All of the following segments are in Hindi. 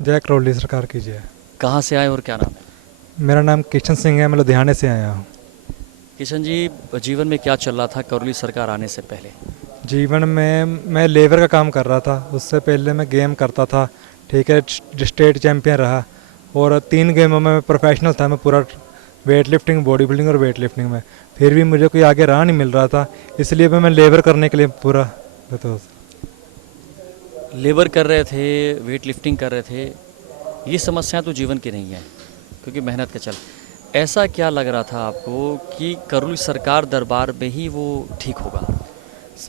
जय करौली सरकार की जय। कहाँ से आए और क्या नाम है? मेरा नाम किशन सिंह है, मैं लुधियाने से आया हूँ। किशन जी, जीवन में क्या चल रहा था करौली सरकार आने से पहले? जीवन में मैं लेबर का काम कर रहा था, उससे पहले मैं गेम करता था। ठीक है, स्टेट चैम्पियन रहा और 3 गेमों में मैं प्रोफेशनल था। मैं पूरा वेट लिफ्टिंग, बॉडी बिल्डिंग और वेट लिफ्टिंग में। फिर भी मुझे कोई आगे राह नहीं मिल रहा था, इसलिए मैं लेबर करने के लिए पूरा तो लेबर कर रहे थे, वेट लिफ्टिंग कर रहे थे, ये समस्याएं तो जीवन की नहीं है क्योंकि मेहनत का चल। ऐसा क्या लग रहा था आपको कि करौली सरकार दरबार में ही वो ठीक होगा?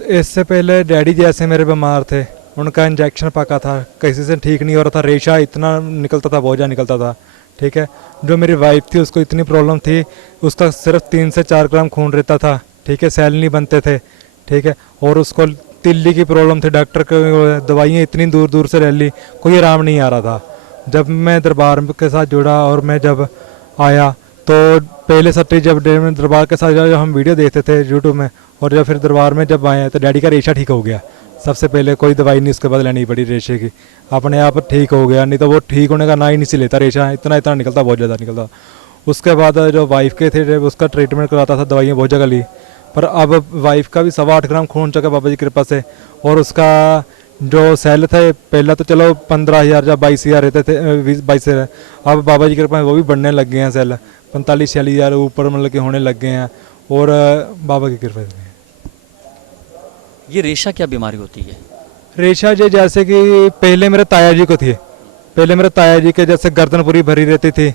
इससे पहले डैडी जैसे मेरे बीमार थे, उनका इंजेक्शन पका था, किसी से ठीक नहीं हो रहा था। रेशा इतना निकलता था, बोझा निकलता था। ठीक है, जो मेरी वाइफ थी उसको इतनी प्रॉब्लम थी, उसका सिर्फ 3 से 4 ग्राम खून रहता था। ठीक है, सेल नहीं बनते थे। ठीक है, और उसको तिल्ली की प्रॉब्लम थी, डॉक्टर को दवाइयाँ इतनी दूर दूर से ले ली, कोई आराम नहीं आ रहा था। जब मैं दरबार के साथ जुड़ा और मैं जब आया तो पहले सट्टी जब दरबार के साथ जब हम वीडियो देखते थे यूट्यूब में, और जब फिर दरबार में जब आए तो डैडी का रेशा ठीक हो गया। सबसे पहले कोई दवाई नहीं उसके बाद लेनी पड़ी रेशे की, अपने आप ठीक हो गया। नहीं तो वो ठीक होने का ना ही नहीं सी लेता, रेशा इतना इतना निकलता, बहुत ज़्यादा निकलता। उसके बाद जो वाइफ के थे जब उसका ट्रीटमेंट कराता था, दवाइयाँ बहुत जगह ली, पर अब वाइफ का भी 8.25 ग्राम खून चुका बाबा जी की कृपा से। और उसका जो सेल थे पहले तो चलो 15,000 या 22,000 रहते थे, 22 से, अब बाबा जी की कृपा वो भी बढ़ने लग गए हैं। सेल 45-46,000 ऊपर मतलब कि होने लग गए हैं, और बाबा की कृपा से। ये रेशा क्या बीमारी होती है? रेशा जी जैसे कि पहले मेरे ताया जी को थी, पहले मेरे ताया जी के जैसे गर्दन पूरी भरी रहती थी।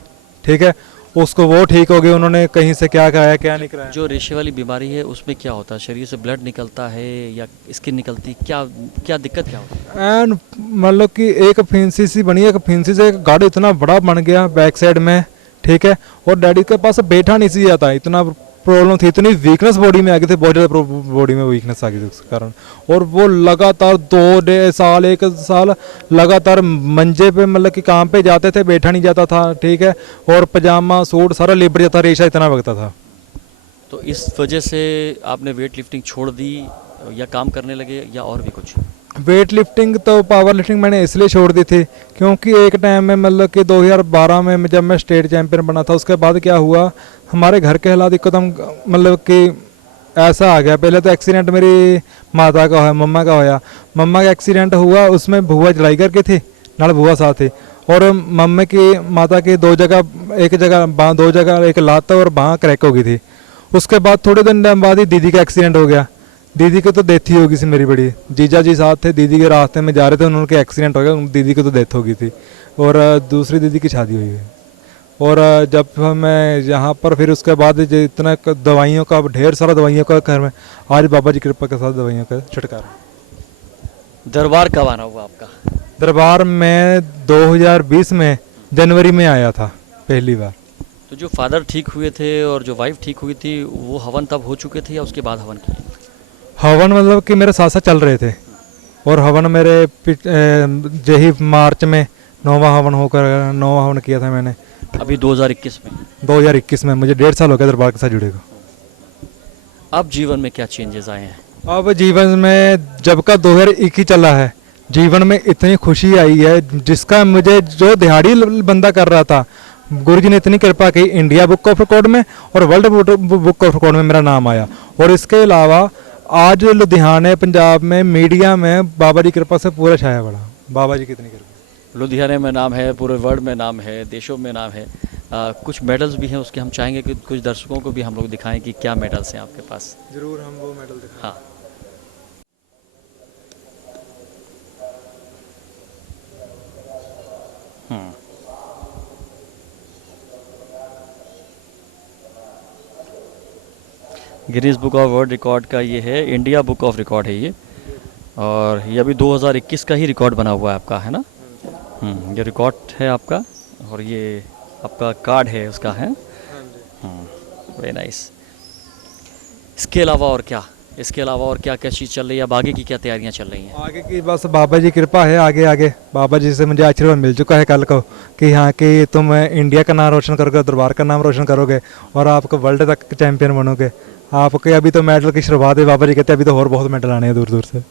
ठीक है, उसको वो ठीक हो गई, उन्होंने कहीं से क्या कराया क्या नहीं कराया। जो रेशे वाली बीमारी है उसमें क्या होता है? शरीर से ब्लड निकलता है या स्किन निकलती, क्या क्या दिक्कत क्या होती है? एंड मतलब कि एक फिंसी सी बनी, एक फिंसी से एक गाढ़ इतना बड़ा बन गया बैक साइड में। ठीक है, और डैडी के पास बैठा नहीं सी जाता, इतना प्रॉब्लम थी, इतनी वीकनेस बॉडी में आ गई थी, बहुत ज़्यादा बॉडी में वीकनेस आ गई थी उसके कारण। और वो लगातार 2 साल 1 साल लगातार मंजे पे मतलब कि काम पे जाते थे, बैठा नहीं जाता था। ठीक है, और पजामा सूट सारा लिबड़ जाता, रेशा इतना बगता था। तो इस वजह से आपने वेट लिफ्टिंग छोड़ दी या काम करने लगे या और भी कुछ? वेट लिफ्टिंग तो पावर लिफ्टिंग मैंने इसलिए छोड़ दी थी क्योंकि एक टाइम में मतलब कि 2012 में जब मैं स्टेट चैंपियन बना था, उसके बाद क्या हुआ, हमारे घर के हालात एकदम मतलब कि ऐसा आ गया। पहले तो एक्सीडेंट मेरी माता का होया, मम्मा का होया। मम्मा का एक्सीडेंट हुआ, उसमें भुआ चढ़ाई करके थी, नाल भुआ साथ थी। और मम्मी की माता की 2 जगह, एक जगह बाँ, 2 जगह एक लात और बाँ क्रैक हो गई थी। उसके बाद थोड़े दिन बाद ही दीदी का एक्सीडेंट हो गया। दीदी को तो डेथ ही होगी सी मेरी बड़ी, जीजा जी साथ थे, दीदी के रास्ते में जा रहे थे, उनके एक्सीडेंट हो गया, दीदी को तो डेथ हो गई थी। और दूसरी दीदी की शादी हुई है। और जब मैं यहाँ पर फिर उसके बाद जो इतना दवाइयों का ढेर सारा दवाइयों का घर में, आज बाबा जी की कृपा के साथ दवाइयों का छुटकारा। दरबार कब आना हुआ आपका? दरबार में 2020 में जनवरी में आया था पहली बार। तो जो फादर ठीक हुए थे और जो वाइफ ठीक हुई थी वो हवन तब हो चुके थे या उसके बाद हवन किए? हवन मतलब कि मेरे साथ साथ चल रहे थे, और हवन मेरे यही मार्च में 9वां हवन होकर 9वां हवन किया था मैंने अभी 2021 में। 2021 में। मुझे 1.5 साल हो गया दरबार के साथ जुड़े को। अब जीवन में क्या चेंजेस आए हैं? अब जीवन में जब का 2021 चला है, जीवन में इतनी खुशी आई है जिसका मुझे जो दिहाड़ी बंदा कर रहा था, गुरु जी ने इतनी कृपा की, इंडिया बुक ऑफ रिकॉर्ड में और वर्ल्ड बुक ऑफ रिकॉर्ड में मेरा नाम आया। और इसके अलावा आज लुधियाने पंजाब में मीडिया में बाबा जी की कृपा से पूरा छाया पड़ा। बाबा जी की इतनी कृपा। लुधियाने में नाम है, पूरे वर्ल्ड में नाम है, देशों में नाम है। कुछ मेडल्स भी हैं उसके, हम चाहेंगे कि कुछ दर्शकों को भी हम लोग दिखाएं कि क्या मेडल्स हैं आपके पास। जरूर हम वो मेडल दिखाएं। हाँ, Guinness book of world record का ये है, इंडिया बुक ऑफ रिकॉर्ड है ये। और ये अभी 2021 का ही रिकॉर्ड बना हुआ है आपका, है ना? ये रिकॉर्ड है आपका और ये आपका कार्ड है उसका, है। Very nice. इसके अलावा और क्या, इसके अलावा और क्या क्या चीज़ चल रही है? अब आगे की क्या तैयारियां चल रही हैं? आगे की बस बाबा जी की कृपा है। आगे आगे बाबा जी से मुझे आशीर्वाद मिल चुका है कल को कि हाँ कि तुम इंडिया का नाम रोशन करोगे, दरबार का नाम रोशन करोगे और आप वर्ल्ड तक चैंपियन बनोगे। आपके अभी तो मेडल की शुरुआत है, बाबा जी कहते हैं अभी तो और बहुत मेडल आने हैं दूर दूर से।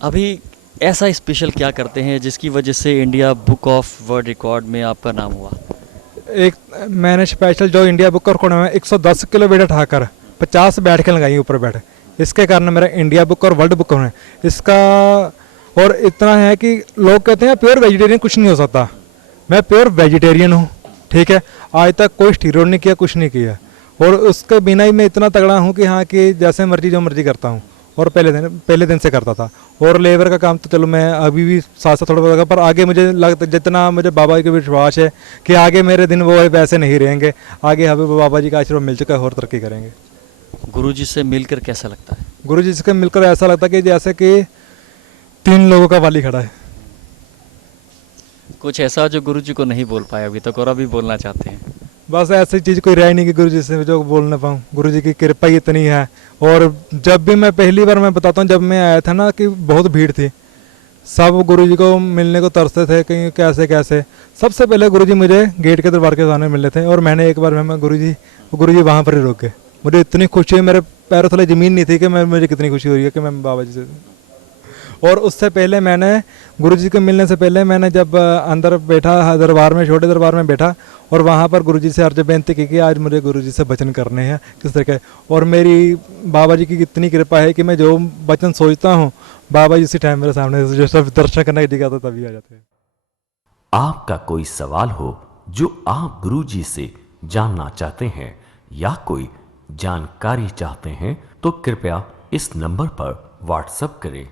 अभी ऐसा स्पेशल क्या करते हैं जिसकी वजह से India book of world record में आपका नाम हुआ? एक मैंने स्पेशल जो इंडिया बुक रिकॉर्ड में 110 किलो वेट उठाकर 50 बैठकें लगाई ऊपर बैठ, इसके कारण मेरा इंडिया बुक और वर्ल्ड बुक में इसका। और इतना है कि लोग कहते हैं प्योर वेजिटेरियन कुछ नहीं हो सकता, मैं प्योर वेजिटेरियन हूँ, ठीक है। आज तक कोई स्टीरॉयड नहीं किया, कुछ नहीं किया, और उसके बिना ही मैं इतना तगड़ा हूँ कि हाँ कि जैसे मर्जी जो मर्जी करता हूँ, और पहले दिन से करता था। और लेबर का काम तो चलो मैं अभी भी साथ साथ थोड़ा बहुत, पर आगे मुझे लगता जितना मुझे बाबा के विश्वास है कि आगे मेरे दिन वो वैसे नहीं रहेंगे, आगे हमें बाबा जी का आशीर्वाद मिल चुका है और तरक्की करेंगे। गुरुजी से मिलकर कैसा लगता है? गुरु जी से मिलकर ऐसा लगता है कि जैसे कि 3 लोगों का वाली खड़ा है। कुछ ऐसा जो गुरुजी को नहीं बोल पाए अभी तक और अभी बोलना चाहते हैं? बस ऐसी चीज़ कोई रह नहीं कि गुरु जी से जो बोल ना पाऊँ, गुरु जी की कृपा ही इतनी है। और जब भी मैं पहली बार मैं बताता हूँ, जब मैं आया था ना कि बहुत भीड़ थी, सब गुरु जी को मिलने को तरसते थे कहीं कैसे कैसे। सबसे पहले गुरु जी मुझे गेट के दरबार के सामने मिले थे, और मैंने एक बार मैं गुरु जी वहाँ पर ही रुक गए। मुझे इतनी खुशी है, मेरे पैरों थले ज़मीन नहीं थी कि मुझे कितनी खुशी हो रही है कि मैं बाबा जी से। और उससे पहले मैंने गुरुजी के मिलने से पहले मैंने जब अंदर बैठा दरबार में, छोटे दरबार में बैठा, और वहाँ पर गुरुजी से अर्ज बेनती की कि आज मुझे गुरुजी से वचन करने हैं किस तरह के। और मेरी बाबा जी की इतनी कृपा है कि मैं जो वचन सोचता हूँ, बाबा जी उसी टाइम मेरे सामने जो सब दर्शन करने की जगह तभी आ जाते हैं। आपका कोई सवाल हो जो आप गुरुजी से जानना चाहते हैं या कोई जानकारी चाहते हैं तो कृपया इस नंबर पर व्हाट्सएप करें।